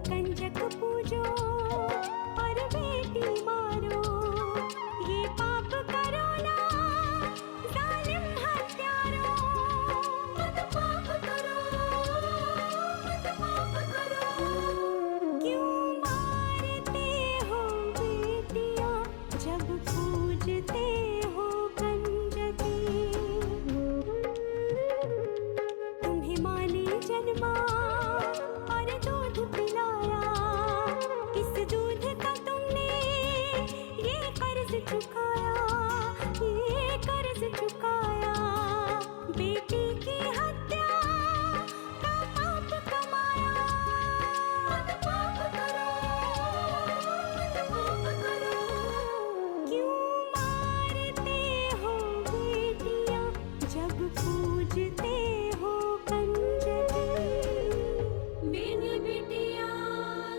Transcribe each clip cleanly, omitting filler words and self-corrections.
कंजक पूजो और बेटी मारो, ये पाप करो ना जालिम हत्यारों। मत पाप करो, मत पाप करो। क्यों मारते हो बेटियां जब पूजते हो कंजकी। तुम्हें माँ ने जन्मा और दूध पिलाया, इस दूध का तुमने ये कर्ज चुकाया, ये कर्ज चुकाया। बेटी की हत्या का पाप कमाया। मत पाप करो, मत पाप करो। क्यों मारते हो बेटियां जब पूजते हो कंजकी। बिन बिटिया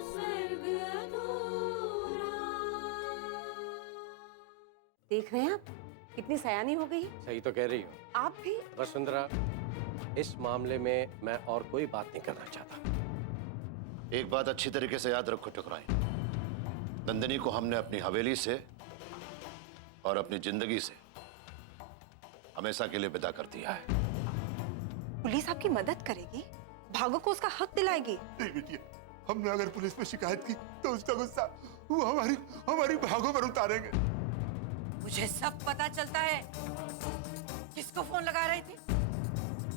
स्वर्ग अधूरा। देख रहे हैं आप कितनी सयानी हो गई। सही तो कह रही हो आप भी। वसुंधरा, इस मामले में मैं और कोई बात नहीं करना चाहता। एक बात अच्छी तरीके से याद रखो ठुकराई, नंदिनी को हमने अपनी हवेली से और अपनी जिंदगी से हमेशा के लिए विदा कर दिया है। पुलिस आपकी मदद करेगी, भागो को उसका हक दिलाएगी। नहीं बिटिया, हमने अगर पुलिस में शिकायत की तो उसका गुस्सा वो हमारी भागों पर उतारेंगे। मुझे सब पता चलता है। किसको फोन लगा रही थी?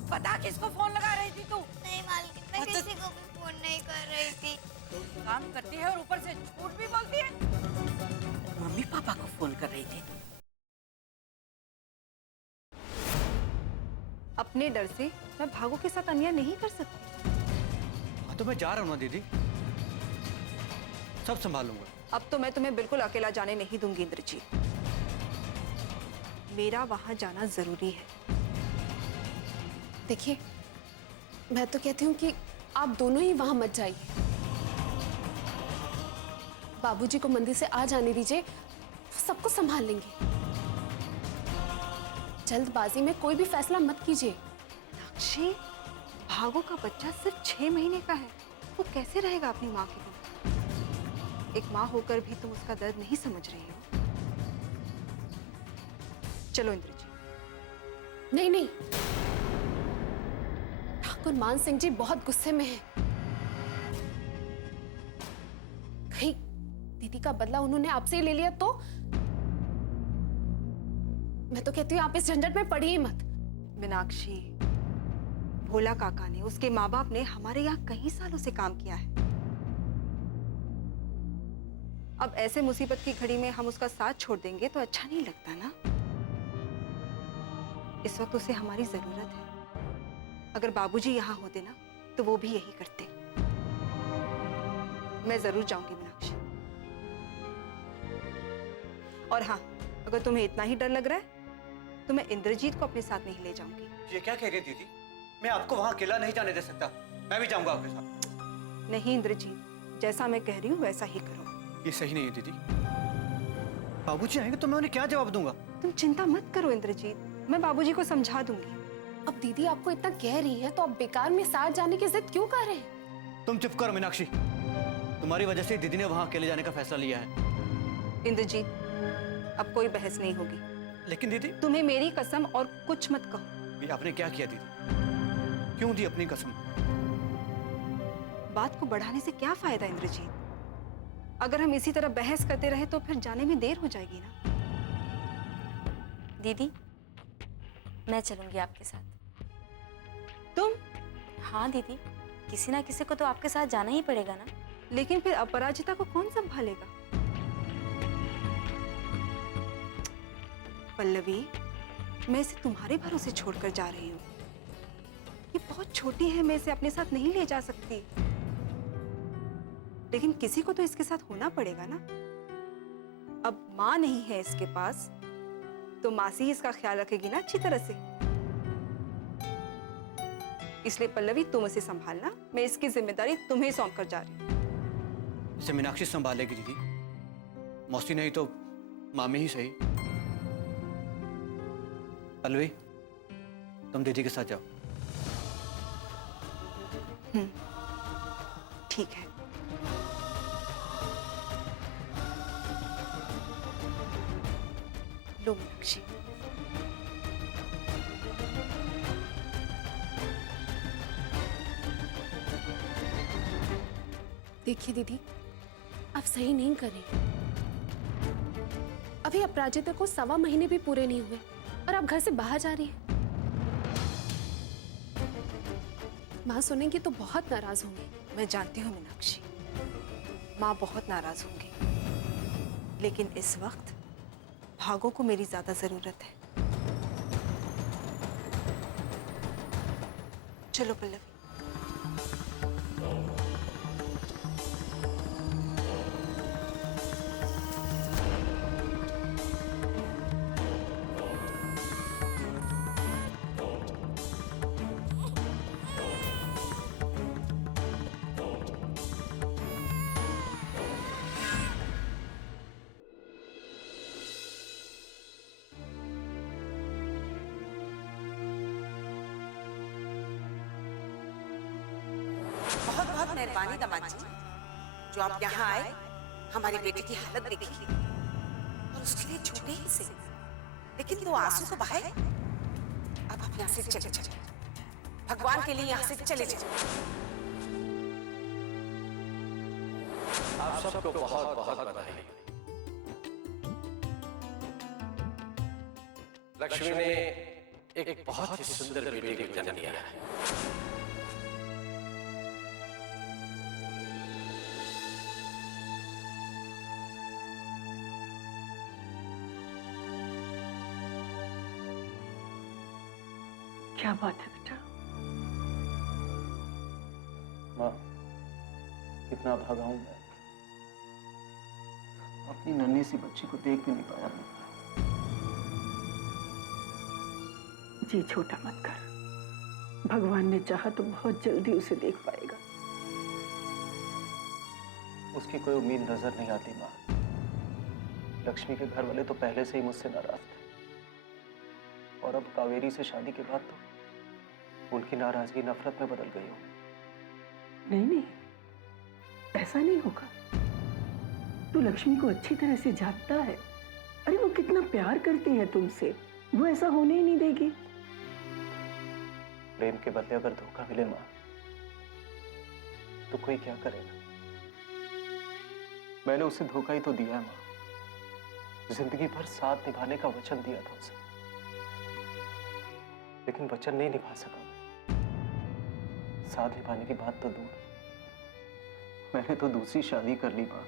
पता किसको फोन लगा रही थी तू? नहीं मालकिन, मैं किसी को भी फोन नहीं कर रही थी। काम करती है और ऊपर से झूठ भी बोलती है। मम्मी पापा को फोन कर रही थी। अपने डर से मैं भागो के साथ अन्याय नहीं कर सकती। हाँ तो मैं जा रहा हूँ ना दीदी, सब संभाल लूंगा। अब तो मैं तुम्हें बिल्कुल अकेला जाने नहीं दूंगी इंद्रजीत। मेरा वहां जाना जरूरी है। देखिए, मैं तो कहती हूँ कि आप दोनों ही वहां मत जाइए। बाबूजी को मंदिर से आ जाने दीजिए, वो सबको संभाल लेंगे। जल्दबाजी में कोई भी फैसला मत कीजिए। मीनाक्षी, भागो का बच्चा सिर्फ 6 महीने का है, वो कैसे रहेगा अपनी माँ के बिना। एक माँ होकर भी तुम उसका दर्द नहीं समझ रही हो। चलो इंद्रजीत। नहीं नहीं, ठाकुर मान सिंह जी बहुत गुस्से में हैं। कहीं दीदी का बदला उन्होंने आपसे ही ले लिया तो? मैं तो कहती हूँ आप इस झंझट में पड़िए मत। मीनाक्षी, भोला काका ने, उसके माँ बाप ने हमारे यहाँ कई सालों से काम किया है। अब ऐसे मुसीबत की घड़ी में हम उसका साथ छोड़ देंगे तो अच्छा नहीं लगता ना। इस वक्त उसे हमारी जरूरत है। अगर बाबूजी यहाँ होते ना तो वो भी यही करते। मैं जरूर जाऊंगी मीनाक्षी। और हाँ, अगर तुम्हें इतना ही डर लग रहा है तो मैं इंद्रजीत को अपने साथ नहीं ले जाऊंगी। ये क्या कह रही है दीदी? मैं आपको वहाँ अकेला नहीं जाने दे सकता, मैं भी जाऊंगा आपके साथ। नहीं इंद्रजीत, जैसा मैं कह रही हूँ वैसा ही करो। ये सही नहीं है दीदी। बाबूजी आएंगे तो मैं उन्हें क्या जवाब दूंगा? तुम चिंता मत करो इंद्रजीत, मैं बाबूजी को समझा दूंगी। अब दीदी आपको इतना कह रही है तो आप बेकार में साथ जाने की जिद क्यों कर रहे हैं? तुम चुप करो मीनाक्षी, तुम्हारी वजह से दीदी ने वहाँ अकेले जाने का फैसला लिया है। इंद्रजीत, अब कोई बहस नहीं होगी। लेकिन दीदी, तुम्हें मेरी कसम और कुछ मत कहो। ये आपने क्या किया दीदी? क्यों दी अपनी कसम? बात को बढ़ाने से क्या फायदा इंद्रजीत? अगर हम इसी तरह बहस करते रहे तो फिर जाने में देर हो जाएगी ना। दीदी, मैं चलूंगी आपके साथ। तुम? हाँ दीदी, किसी ना किसी को तो आपके साथ जाना ही पड़ेगा ना। लेकिन फिर अपराजिता को कौन संभालेगा? पल्लवी, मैं इसे तुम्हारे भरोसे छोड़कर जा रही हूँ। ये बहुत छोटी है, मैं इसे अपने साथ नहीं ले जा सकती। लेकिन किसी को तो इसके साथ होना पड़ेगा ना। अब माँ नहीं है इसके पास तो मासी ही इसका ख्याल रखेगी ना अच्छी तरह से। इसलिए पल्लवी, तुम इसे संभालना, मैं इसकी जिम्मेदारी तुम्हें सौंप कर जा रही हूँ। इसे मीनाक्षी संभालेगी दीदी, मौसी नहीं तो मामी ही सही। पल्लवी, तुम दीदी के साथ जाओ। ठीक है। लो मीनाक्षी। देखिए दीदी, आप सही नहीं कर रही। अभी अपराजिता को 1.25 महीने भी पूरे नहीं हुए और आप घर से बाहर जा रही हैं। माँ सुनेंगी तो बहुत नाराज होंगी। मैं जानती हूँ मीनाक्षी, माँ बहुत नाराज होंगी, लेकिन इस वक्त भागो को मेरी ज्यादा जरूरत है। चलो पल्लवी। बहुत बहुत मेहरबानी दामाद जी, जो आप यहाँ आए, हमारी बेटी की हालत देखी और उसके लिए छोटे ही से, लेकिन तो आंसू तो बहाए। अब आप यहाँ से चले जाइए, भगवान के लिए यहाँ से चले जाइए। आप सबको बहुत बहुत बधाई। लक्ष्मी ने एक बहुत ही सुंदर बेटी को जन्म दिया है। क्या बात है बेटा? माँ, कितना भागा हूं मैं, अपनी नन्ही सी बच्ची को देख भी नहीं पाया मैं। जी छोटा मत कर, भगवान ने चाहा तो बहुत जल्दी उसे देख पाएगा। उसकी कोई उम्मीद नजर नहीं आती माँ। लक्ष्मी के घर वाले तो पहले से ही मुझसे नाराज थे, और अब कावेरी से शादी के बाद तो उनकी नाराजगी नफरत में बदल गई हो। नहीं नहीं, ऐसा नहीं होगा। तू लक्ष्मी को अच्छी तरह से जानता है। अरे वो कितना प्यार करती है तुमसे, वो ऐसा होने ही नहीं देगी। प्रेम के बदले अगर धोखा मिले माँ, तो कोई क्या करेगा? मैंने उसे धोखा ही तो दिया है माँ। जिंदगी भर साथ निभाने का वचन दिया था उसे, लेकिन वचन नहीं निभा सका मैं। साथ निभाने की बात तो दूर, मैंने तो दूसरी शादी कर ली माँ।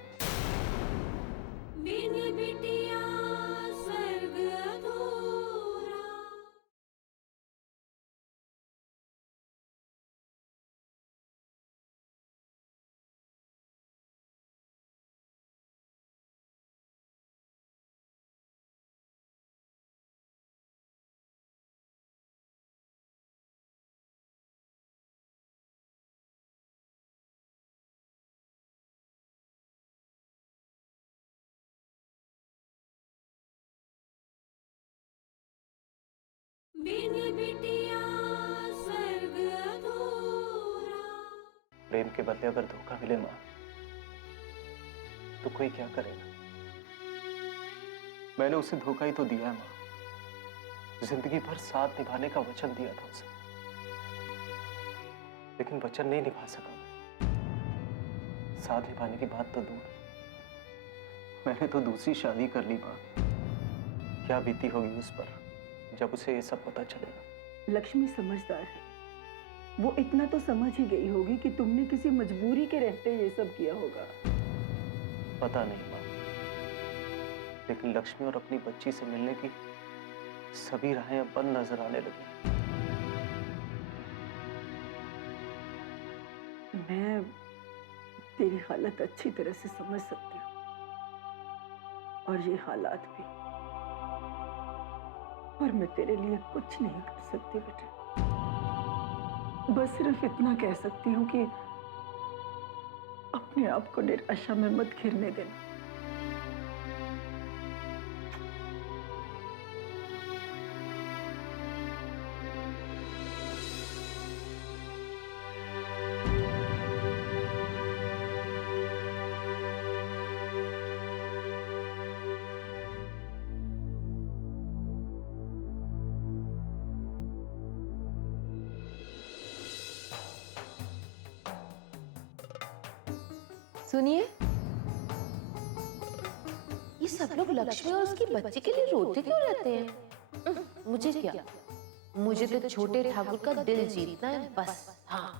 प्रेम के बदले अगर धोखा मिले माँ, तो कोई क्या करेगा? मैंने उसे धोखा ही तो दिया है माँ। जिंदगी भर साथ निभाने का वचन दिया था उसे, लेकिन वचन नहीं निभा सका मैं। साथ निभाने की बात तो दूर, मैंने तो दूसरी शादी कर ली माँ। क्या बीती होगी उस पर जब उसे ये सब पता चलेगा। लक्ष्मी समझदार है, वो इतना तो समझ ही गई होगी कि तुमने किसी मजबूरी के रहते ये सब किया होगा। पता नहीं माँ, लेकिन लक्ष्मी और अपनी बच्ची से मिलने की सभी राहें अब बंद नजर आने लगी। मैं तेरी हालत अच्छी तरह से समझ सकती हूँ, और ये हालात भी, पर मैं तेरे लिए कुछ नहीं कर सकती बेटा। बस सिर्फ इतना कह सकती हूँ कि अपने आप को निराशा में मत घिरने देना। सुनिए, ये सब लोग लक्ष्मी और उसकी बच्ची के लिए रोते क्यों रहते हैं? मुझे क्या, मुझे तो छोटे ठाकुर का दिल जीतना है बस। हाँ,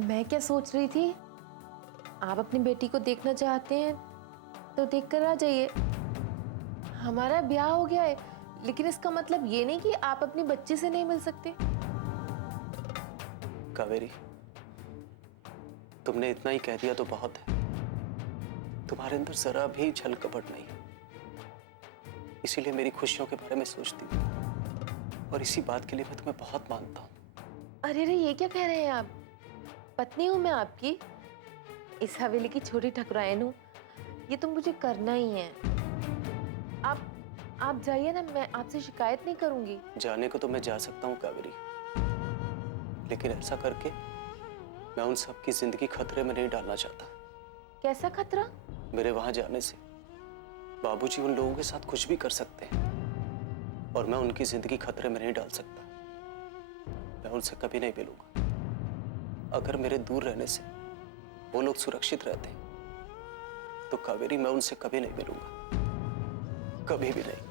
मैं क्या सोच रही थी, आप अपनी बेटी को देखना चाहते हैं तो देख कर आ जाइए। हमारा ब्याह हो गया है, लेकिन इसका मतलब ये नहीं कि आप अपनी बच्ची से नहीं मिल सकते। कावेरी, तुमने इतना ही कह दिया तो बहुत है। तुम्हारे अंदर जरा भी छल कपट नहीं, इसीलिए मेरी खुशियों के बारे में सोचती हूँ और इसी बात के लिए मैं तुम्हें बहुत मानता हूँ। अरे रे, ये क्या कह रहे हैं आप? पत्नी हूँ मैं आपकी, इस हवेली की छोटी ठकुरायन हूँ, ये तो मुझे करना ही है। आप जाइए ना, मैं आपसे शिकायत नहीं करूंगी। जाने को तो मैं जा सकता हूँ कावेरी, लेकिन ऐसा करके मैं उन सब की जिंदगी खतरे में नहीं डालना चाहता। कैसा खतरा? मेरे वहां जाने से बाबूजी उन लोगों के साथ कुछ भी कर सकते हैं और मैं उनकी जिंदगी खतरे में नहीं डाल सकता। मैं उनसे कभी नहीं मिलूंगा। अगर मेरे दूर रहने से वो लोग सुरक्षित रहते तो कावेरी मैं उनसे कभी नहीं मिलूंगा, कभी भी नहीं।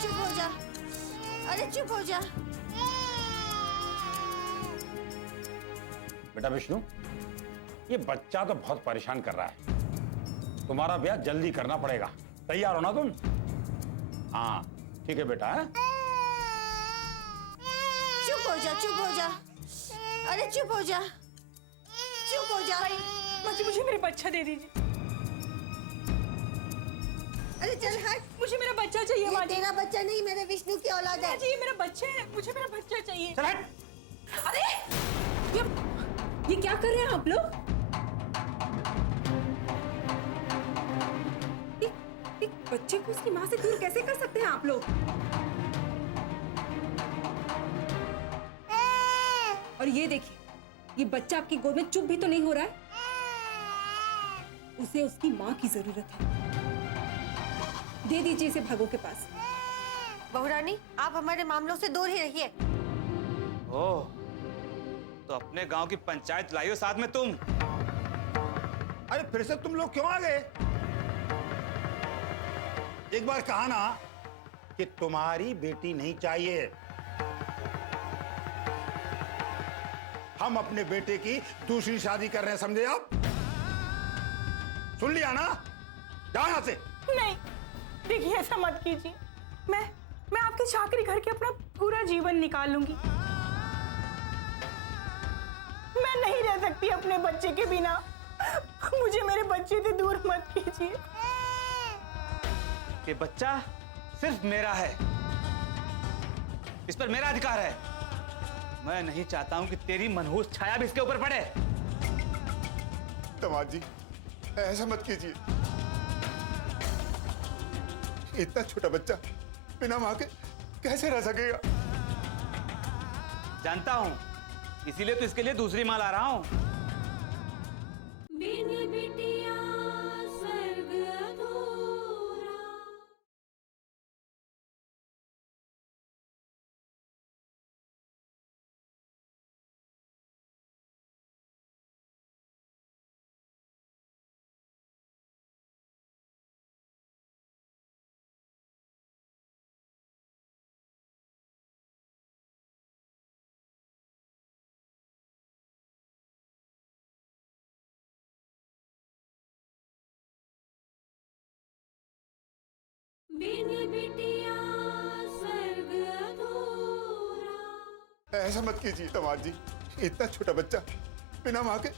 चुप हो जा, अरे चुप हो जा। बेटा विष्णु, ये बच्चा तो बहुत परेशान कर रहा है। तुम्हारा ब्याह जल्दी करना पड़ेगा। तैयार हो ना तुम? हाँ ठीक है बेटा। है? चुप हो जा, अरे चुप हो जा। मुझे मेरा बच्चा दे दीजिए। अरे चल हट, मुझे मेरा बच्चा चाहिए। ये तेरा बच्चा नहीं, मेरे विष्णु की औलाद है। ये मेरा बच्चा है, मुझे मेरा बच्चा चाहिए। चल हट। अरे ये क्या कर रहे हैं आप लोग? एक बच्चे को उसकी माँ से दूर कैसे कर सकते हैं आप लोग? और ये देखिए, ये बच्चा आपकी गोद में चुप भी तो नहीं हो रहा है। उसे उसकी माँ की जरूरत है। दे दीजिए इसे भागो के पास। बहुरानी, आप हमारे मामलों से दूर ही रहिए। ओह, तो अपने गांव की पंचायत लाइयो साथ में तुम। अरे फिर से तुम लोग क्यों आ गए? एक बार कहा ना कि तुम्हारी बेटी नहीं चाहिए। हम अपने बेटे की दूसरी शादी कर रहे हैं, समझे आप? सुन लिया ना? जाओ यहां से। नहीं, देखिए ऐसा मत कीजिए। मैं आपकी चाकरी करके अपना पूरा जीवन निकाल लूंगी। मैं नहीं रह सकती अपने बच्चे के बिना। मुझे मेरे बच्चे से दूर मत कीजिए। ये बच्चा सिर्फ मेरा है, इस पर मेरा अधिकार है। मैं नहीं चाहता हूं कि तेरी मनहूस छाया भी इसके ऊपर पड़े। दामाद जी, ऐसा मत कीजिए। इतना छोटा बच्चा बिना मां के कैसे रह सकेगा? जानता हूं, इसीलिए तो इसके लिए दूसरी माँ ला रहा हूं। ऐसा मत कीजिए दामाद जी। इतना छोटा बच्चा बिना मां के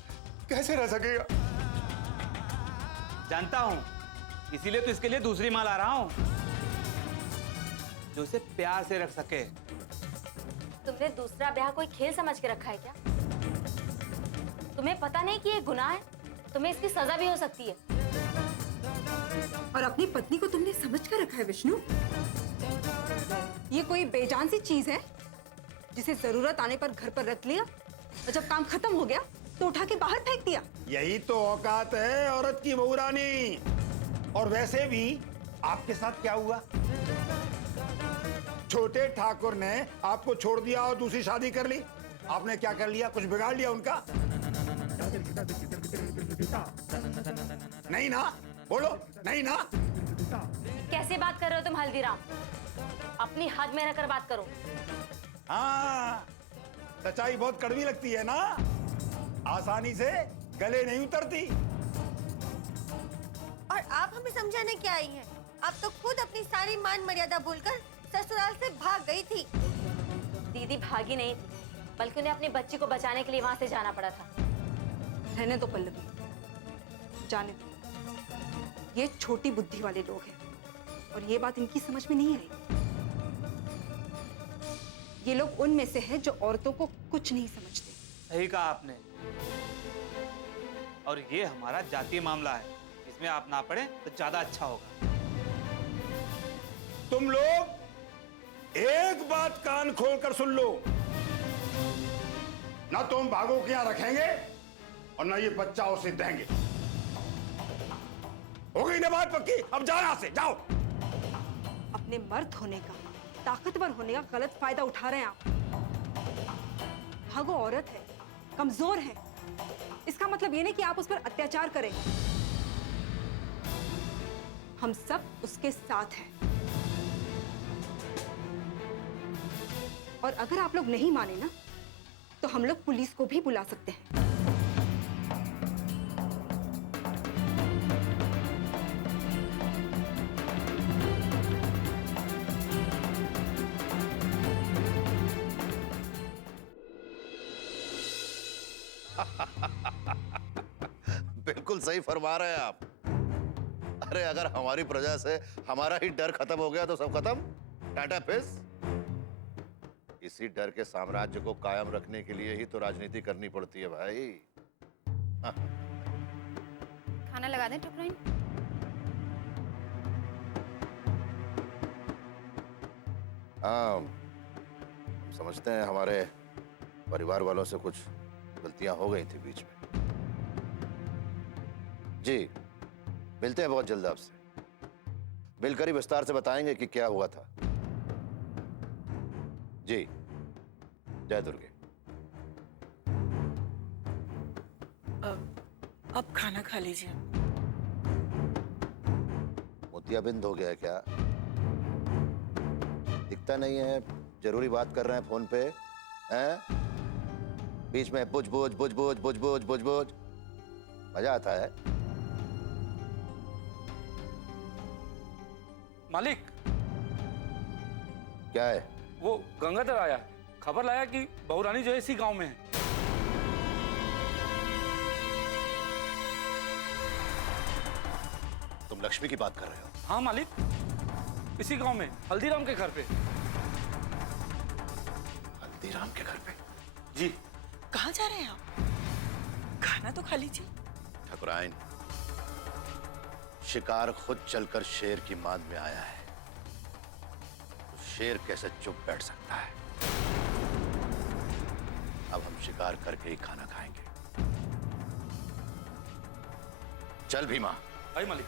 कैसे रह सकेगा? जानता हूं, इसीलिए तो इसके लिए दूसरी माँ ला रहा हूं, जो इसे प्यार से रख सके। तुमने दूसरा ब्याह कोई खेल समझ के रखा है क्या? तुम्हें पता नहीं कि ये गुनाह है? तुम्हें इसकी सजा भी हो सकती है। और अपनी पत्नी को तुमने समझ कर रखा है विष्णु? ये कोई बेजान सी चीज है जिसे जरूरत आने पर घर पर रख लिया और जब काम खत्म हो गया तो उठा के बाहर फेंक दिया। यही तो औकात है औरत की, बहू रानी। और वैसे भी आपके साथ क्या हुआ? छोटे ठाकुर ने आपको छोड़ दिया और दूसरी शादी कर ली। आपने क्या कर लिया? कुछ बिगाड़ लिया उनका? नहीं ना? बोलो, नहीं ना? कैसे बात कर रहे हो तुम हल्दीराम? अपनी हद में रहकर बात करो। हाँ, सच्चाई बहुत कड़वी लगती है ना, आसानी से गले नहीं उतरती। और आप हमें समझाने क्या आई हैं? आप तो खुद अपनी सारी मान मर्यादा भूलकर ससुराल से भाग गई थी। दीदी भागी नहीं थी, बल्कि उन्हें अपनी बच्ची को बचाने के लिए वहां से जाना पड़ा था। रहने दो पल्लवी, जाने दो। ये छोटी बुद्धि वाले लोग हैं और ये बात इनकी समझ में नहीं आई। ये लोग उनमें से हैं जो औरतों को कुछ नहीं समझते। सही कहा आपने। और ये हमारा जातीय मामला है, इसमें आप ना पड़े तो ज्यादा अच्छा होगा। तुम लोग एक बात कान खोलकर सुन लो, ना तुम भागो के यहां रखेंगे और ना ये बच्चा उसे देंगे। हो गई ना बात पक्की? अब जाओ यहां से, जाओ। अपने मर्द होने का, ताकतवर होने का गलत फायदा उठा रहे हैं आप। भागो औरत है, कमजोर है, इसका मतलब ये नहीं कि आप उस पर अत्याचार करें। हम सब उसके साथ हैं। और अगर आप लोग नहीं माने ना, तो हम लोग पुलिस को भी बुला सकते हैं। बिल्कुल सही फरमा रहे हैं आप। अरे अगर हमारी प्रजा से हमारा ही डर खत्म हो गया तो सब खत्म। टाटा फिस। इसी डर के साम्राज्य को कायम रखने के लिए ही तो राजनीति करनी पड़ती है भाई। हाँ। खाना लगा दें ठकुराइन? हाँ, हम समझते हैं हमारे परिवार वालों से कुछ गलतियां हो गई थी बीच में। जी, मिलते हैं बहुत जल्द आपसे। मिलकर ही विस्तार से बताएंगे कि क्या हुआ था। जी, जय दुर्गे। अब खाना खा लीजिए। मोतियाबिंद हो गया है क्या? दिखता नहीं है, जरूरी बात कर रहे हैं फोन पे, हैं? बीच में बुझ बुझ बुझ बुझ बुझ बुझ बुझ बुझ, मजा आता है। मालिक, क्या है? वो गंगाधर आया, खबर लाया कि बहू रानी जो है इसी गांव में है। तुम लक्ष्मी की बात कर रहे हो? हाँ मालिक, इसी गांव में, हल्दीराम के घर पे। हल्दीराम के घर पे? जी। कहाँ जा रहे हैं आप? खाना तो खा लीजिए। ठकुराइन, शिकार खुद चलकर शेर की मांद में आया है, तो शेर कैसे चुप बैठ सकता है? अब हम शिकार करके ही खाना खाएंगे। चल भीमा। आई मालिक।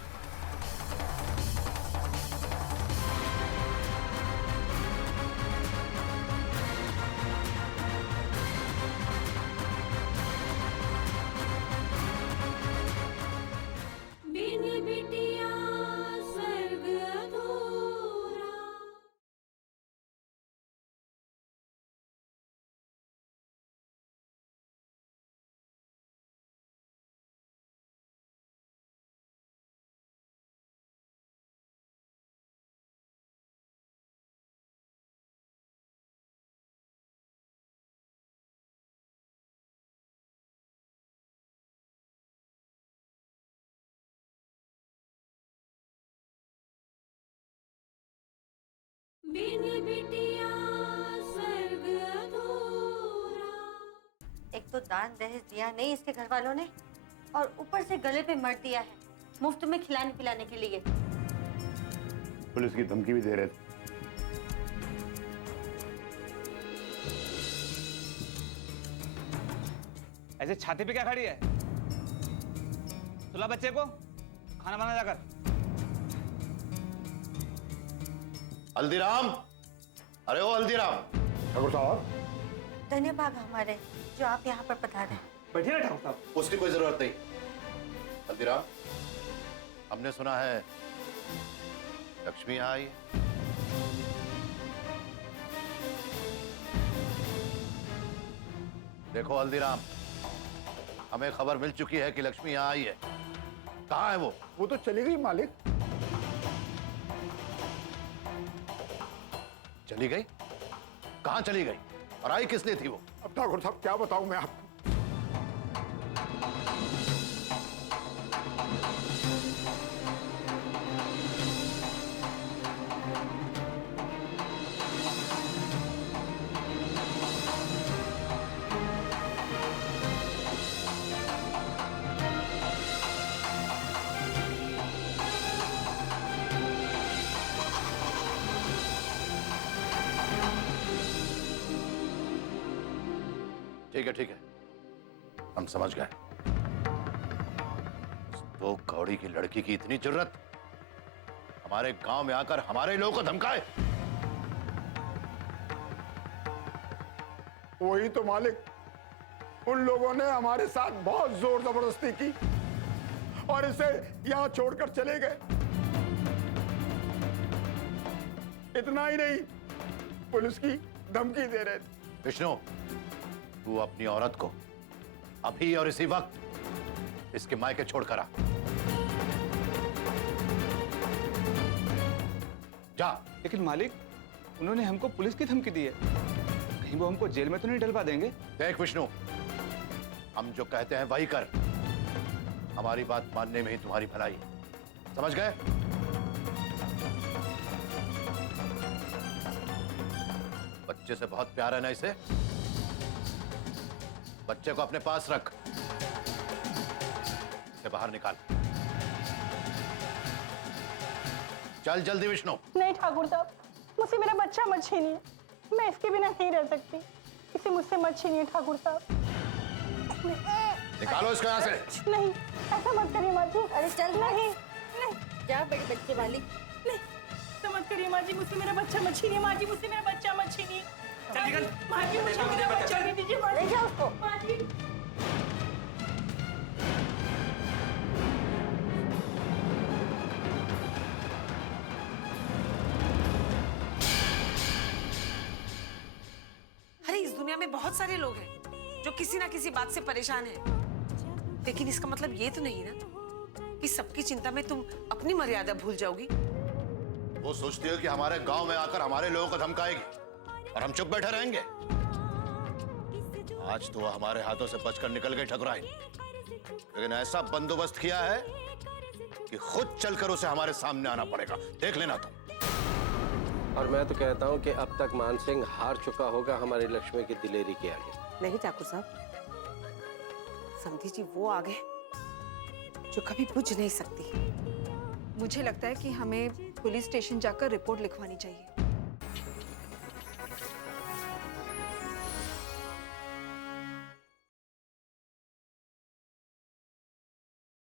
एक तो दान दहेज दिया नहीं इसके घर वालों ने, और ऊपर से गले पे मर दिया है मुफ्त में खिलाने पिलाने के लिए। पुलिस की धमकी भी दे रहे थे। ऐसे छाती पे क्या खड़ी है? सुला बच्चे को, खाना बना जाकर। हल्दीराम, अरे ओ हल्दीराम। ठाकुर साहब, धन्यवाद हमारे जो आप यहाँ पर पधारे। बैठिए ना ठाकुर साहब। उसकी कोई जरूरत नहीं। हल्दीराम, हमने सुना है लक्ष्मी यहाँ आई है। देखो हल्दीराम, हमें खबर मिल चुकी है कि लक्ष्मी यहाँ आई है। कहाँ है वो? वो तो चली गई मालिक। चली गई? कहाँ चली गई? और आई किस लिए थी वो? अब ठाकुर साहब क्या बताऊं मैं आपको। ठीक है, हम समझ गए। तो कौड़ी की लड़की की इतनी जुर्रत, हमारे गांव में आकर हमारे लोगों को धमकाए। वही तो मालिक, उन लोगों ने हमारे साथ बहुत जोर जबरदस्ती की और इसे यहां छोड़कर चले गए। इतना ही नहीं, पुलिस की धमकी दे रहे थे। विष्णु, तू अपनी औरत को अभी और इसी वक्त इसके मायके छोड़कर आ। जा। लेकिन मालिक, उन्होंने हमको पुलिस की धमकी दी है। कहीं वो हमको जेल में तो नहीं डलवा देंगे? देख विष्णु, हम जो कहते हैं वही कर। हमारी बात मानने में ही तुम्हारी भलाई है। समझ गए? बच्चे से बहुत प्यार है ना इसे? बच्चे को अपने पास रख। इसे बाहर निकाल। चल जल्दी विष्णु। नहीं ठाकुर साहब, मुझसे मेरा बच्चा मत छीनिए। मैं इसके बिना नहीं रह सकती। इसे मुझसे मत छीनिए ठाकुर साहब। निकालो इसको यहाँ से। नहीं, ऐसा मत करिए माँ जी। अरे चल नहीं, नहीं। क्या बड़े बच्चे वाली। नहीं, ऐसा मत करिए माँ जी। मुझसे मेरा बच्चा मत छीनिए माँ जी। मुझसे मेरा बच्चा मत छीनिए। चल निकल। माँ जी, मुझे मेरा बच्चा दे दीजिए माँ जी। उसको। माँ जी। अरे इस दुनिया में बहुत सारे लोग हैं जो किसी ना किसी बात से परेशान हैं। लेकिन इसका मतलब ये तो नहीं ना कि सबकी चिंता में तुम अपनी मर्यादा भूल जाओगी। वो सोचती है कि हमारे गांव में आकर हमारे लोगों को धमकाएगी और हम चुप बैठे रहेंगे। आज तो वो हमारे हाथों से बचकर निकल गई ठकुराइन, लेकिन ऐसा बंदोबस्त किया है कि खुद चलकर उसे हमारे सामने आना पड़ेगा। देख लेना तुम। और मैं तो कहता हूँ कि अब तक मान सिंह हार चुका होगा हमारी लक्ष्मी की दिलेरी के आगे। नहीं ठाकुर साहब, समधी जी वो आगे जो कभी बुझ नहीं सकती। मुझे लगता है कि हमें पुलिस स्टेशन जाकर रिपोर्ट लिखवानी चाहिए।